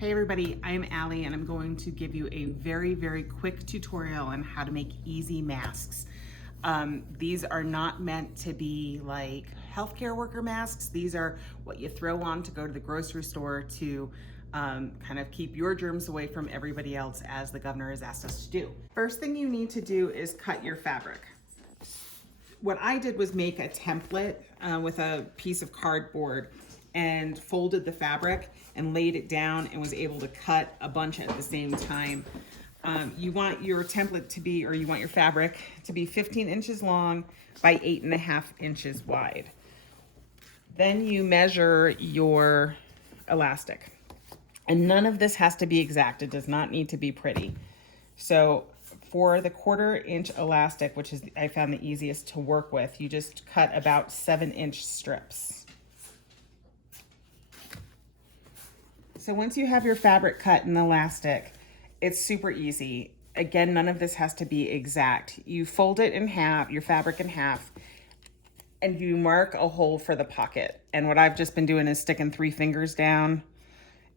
Hey everybody, I'm Allie and I'm going to give you a very quick tutorial on how to make easy masks. These are not meant to be like healthcare worker masks. These are what you throw on to go to the grocery store to kind of keep your germs away from everybody else, as the governor has asked us to do. First thing you need to do is cut your fabric. What I did was make a template with a piece of cardboard and folded the fabric and laid it down and was able to cut a bunch at the same time. You want your template to be, or you want your fabric to be 15 inches long by 8.5 inches wide. Then you measure your elastic. And none of this has to be exact. It does not need to be pretty. So for the 1/4 inch elastic, which is I found the easiest to work with, you just cut about 7-inch strips. So once you have your fabric cut in the elastic, it's super easy. Again, none of this has to be exact. You fold it in half, your fabric in half, and you mark a hole for the pocket. And what I've just been doing is sticking 3 fingers down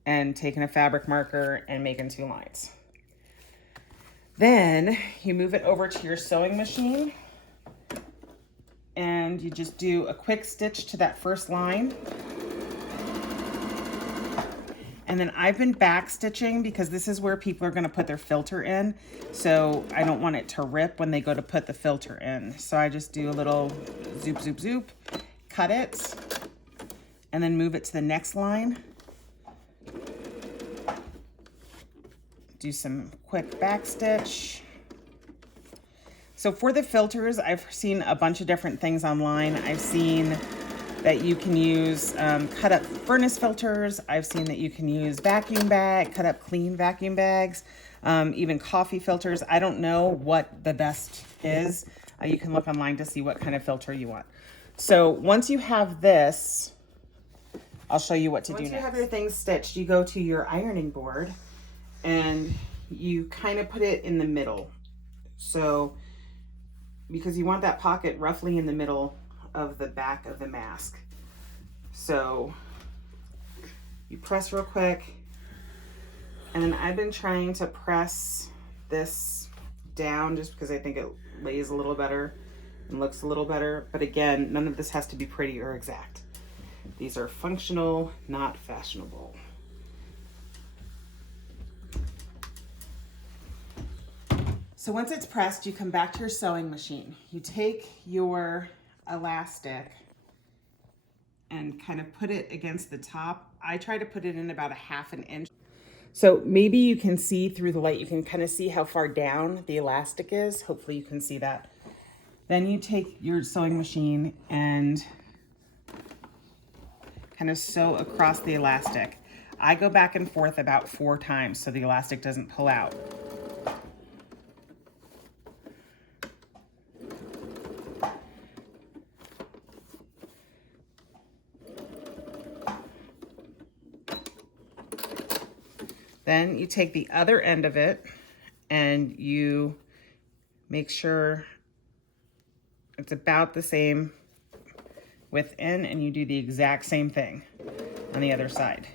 and taking a fabric marker and making 2 lines. Then you move it over to your sewing machine and you just do a quick stitch to that first line. And then I've been back stitching because this is where people are going to put their filter in. So I don't want it to rip when they go to put the filter in. So I just do a little zoop, cut it, and then move it to the next line. Do some quick back stitch. So for the filters, I've seen a bunch of different things online. I've seen that you can use cut up furnace filters. I've seen that you can use cut up clean vacuum bags, even coffee filters. I don't know what the best is. You can look online to see what kind of filter you want. So once you have this, I'll show you what to do next. Once you have your things stitched, you go to your ironing board and you kind of put it in the middle. So because you want that pocket roughly in the middle of the back of the mask. So you press real quick, and then I've been trying to press this down just because I think it lays a little better and looks a little better. But again, none of this has to be pretty or exact. These are functional, not fashionable. So once it's pressed, you come back to your sewing machine. You take your elastic and kind of put it against the top. I try to put it in about 1/2 inch. So maybe you can see through the light, you can kind of see how far down the elastic is. Hopefully you can see that. Then you take your sewing machine and kind of sew across the elastic. I go back and forth about 4 times so the elastic doesn't pull out. Then you take the other end of it and you make sure it's about the same within, and you do the exact same thing on the other side.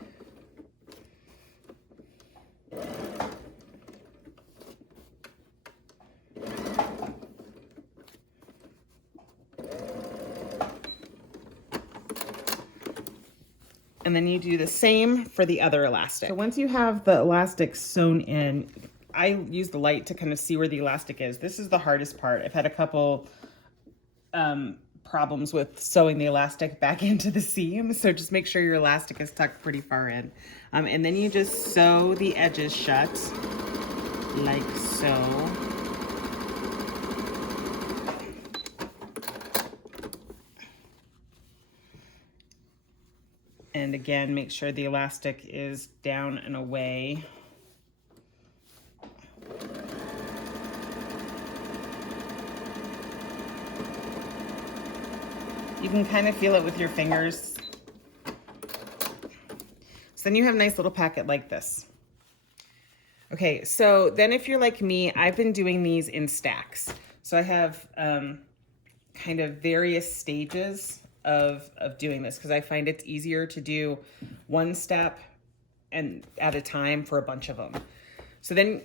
And then you do the same for the other elastic. So once you have the elastic sewn in, I use the light to kind of see where the elastic is. This is the hardest part. I've had a couple problems with sewing the elastic back into the seam. So just make sure your elastic is tucked pretty far in. And then you just sew the edges shut like so. And again, make sure the elastic is down and away. You can kind of feel it with your fingers. So then you have a nice little packet like this. Okay, so then if you're like me, I've been doing these in stacks. So I have kind of various stages of doing this because I find it's easier to do one step and at a time for a bunch of them. So then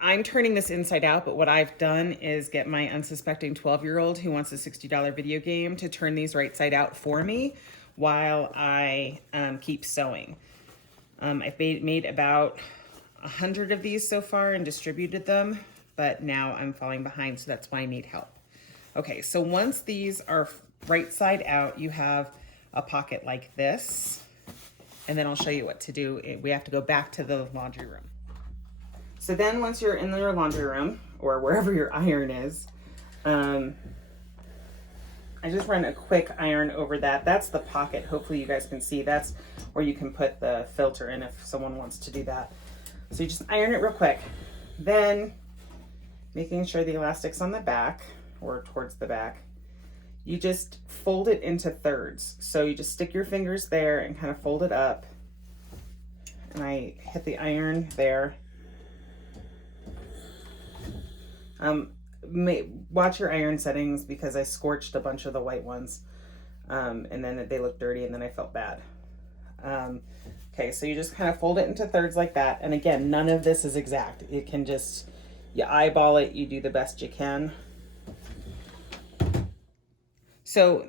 I'm turning this inside out, but what I've done is get my unsuspecting 12-year-old who wants a $60 video game to turn these right side out for me while I keep sewing. I've made about 100 of these so far and distributed them, but now I'm falling behind, so that's why I need help. Okay, so once these are right side out, you have a pocket like this, and then I'll show you what to do. We have to go back to the laundry room. So then once you're in your laundry room or wherever your iron is, I just run a quick iron over that. That's the pocket. Hopefully you guys can see. That's where you can put the filter in if someone wants to do that. So you just iron it real quick. Then making sure the elastic's on the back or towards the back, you just fold it into thirds. So you just stick your fingers there and kind of fold it up. And I hit the iron there. Watch your iron settings because I scorched a bunch of the white ones, and then they looked dirty and then I felt bad. Okay, so you just kind of fold it into thirds like that. And again, none of this is exact. It can just, you eyeball it, you do the best you can. So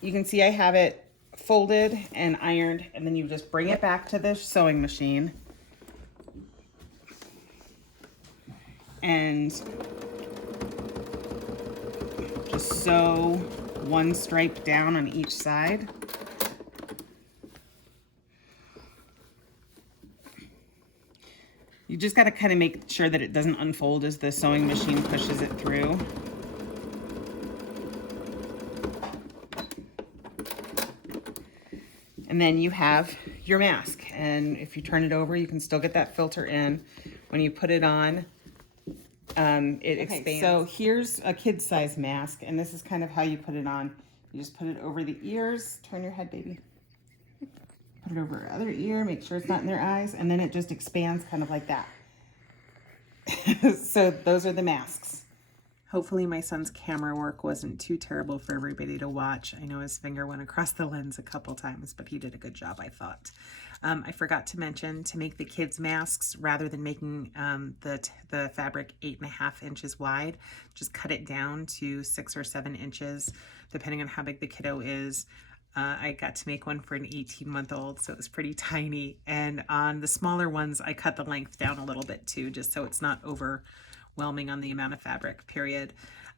you can see I have it folded and ironed, and then you just bring it back to the sewing machine and just sew one stripe down on each side. You just got to kind of make sure that it doesn't unfold as the sewing machine pushes it through. And then you have your mask, and if you turn it over, you can still get that filter in. When you put it on, it expands. So here's a kid size mask, and this is kind of how you put it on. You just put it over the ears. Turn your head, baby. Put it over your other ear, make sure it's not in their eyes, and then it just expands kind of like that. So those are the masks. Hopefully my son's camera work wasn't too terrible for everybody to watch. I know his finger went across the lens a couple times, but he did a good job, I thought. I forgot to mention, to make the kids' masks, rather than making the fabric 8.5 inches wide, just cut it down to 6 or 7 inches, depending on how big the kiddo is. I got to make one for an 18-month-old, so it was pretty tiny. And on the smaller ones, I cut the length down a little bit too, just so it's not overwhelming on the amount of fabric, period.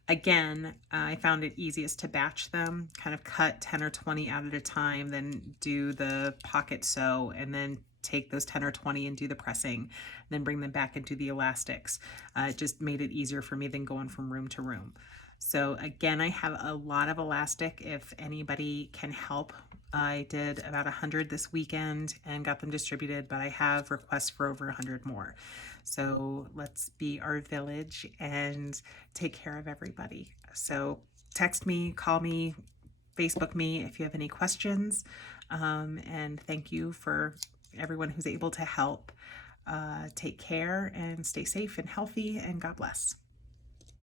Again, I found it easiest to batch them, kind of cut 10 or 20 out at a time, then do the pocket sew, and then take those 10 or 20 and do the pressing, then bring them back into the elastics. It just made it easier for me than going from room to room. So again, I have a lot of elastic if anybody can help. I did about 100 this weekend and got them distributed, but I have requests for over 100 more. So let's be our village and take care of everybody. So text me, call me, Facebook me if you have any questions. And thank you for everyone who's able to help. Take care and stay safe and healthy, and God bless.